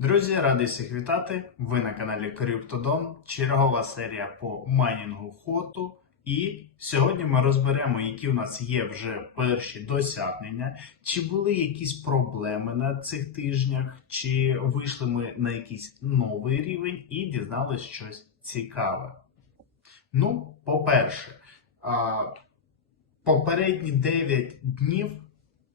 Друзі, радий всіх вітати! Ви на каналі Криптодон, чергова серія по майнінгу хоту. І сьогодні ми розберемо, які у нас є вже перші досягнення, чи були якісь проблеми на цих тижнях, чи вийшли ми на якийсь новий рівень і дізнались щось цікаве. Ну, по-перше, попередні 9 днів,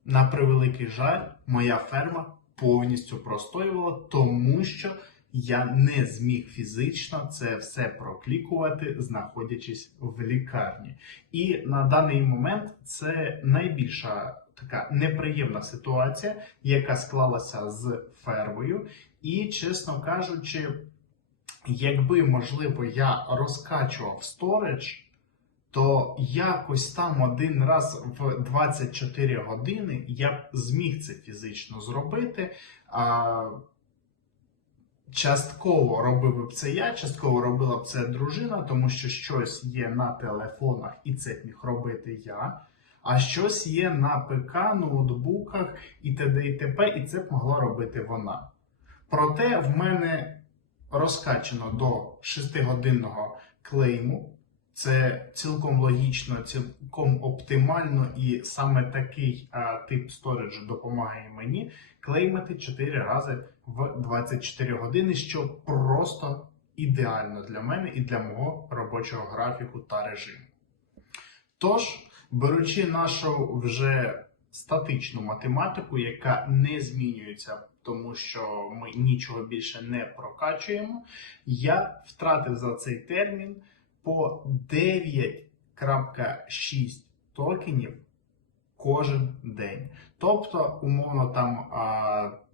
на превеликий жаль, моя ферма повністю простоювала, тому що я не зміг фізично це все проклікувати, знаходячись в лікарні. І на даний момент це найбільша така неприємна ситуація, яка склалася з фермою. І, чесно кажучи, якби можливо я розкачував сторидж, то якось там один раз в 24 години я б зміг це фізично зробити. А, частково робив б це я, частково робила б це дружина, тому що щось є на телефонах, і це міг робити я. А щось є на ПК, ноутбуках і т.д. і т.п., і це б могла робити вона. Проте в мене розкачано до 6-годинного клейму. Це цілком логічно, цілком оптимально, і саме такий а, тип сториджу допомагає мені клеймити 4 рази в 24 години, що просто ідеально для мене і для мого робочого графіку та режиму. Тож, беручи нашу вже статичну математику, яка не змінюється, тому що ми нічого більше не прокачуємо, я втратив за цей термін по 9.6 токенів кожен день. Тобто, умовно, там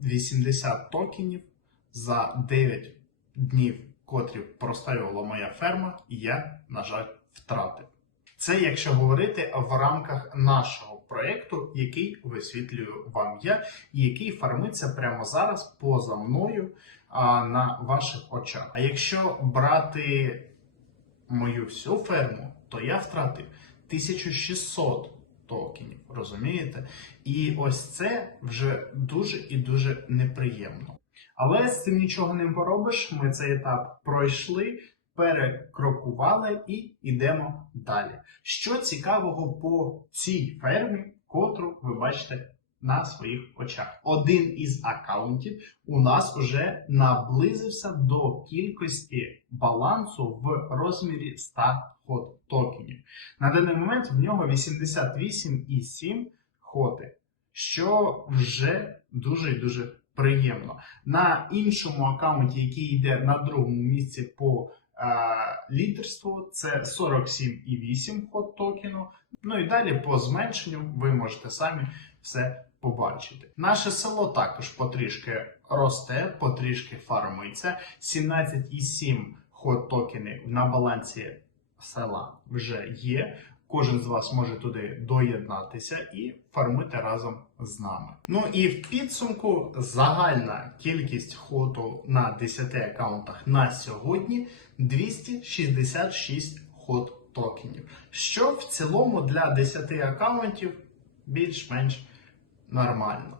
80 токенів за 9 днів, котрі проставила моя ферма, я, на жаль, втратив. Це якщо говорити в рамках нашого проєкту, який висвітлюю вам я, і який фармиться прямо зараз поза мною а, на ваших очах. А якщо брати мою всю ферму, то я втратив 1600 токенів, розумієте? І ось це вже дуже і дуже неприємно. Але з цим нічого не поробиш. Ми цей етап пройшли, перекрокували і йдемо далі. Що цікавого по цій фермі, котру ви бачите на своїх очах. Один із аккаунтів у нас вже наблизився до кількості балансу в розмірі 100 ход токенів. На даний момент в нього 88,7 хоти, що вже дуже і дуже приємно. На іншому аккаунті, який йде на другому місці по е, лідерству, це 47,8 ход токену. Ну і далі по зменшенню ви можете самі все побачити. Nаше село також потрішки росте, потрішки фармиться. 17,7 ход токени на балансі села вже є. Кожен з вас може туди доєднатися і фармити разом з нами. Ну і в підсумку загальна кількість хоту на 10 аккаунтах на сьогодні 266 ход токенів. Що в цілому для 10 аккаунтів більш-менш нормально.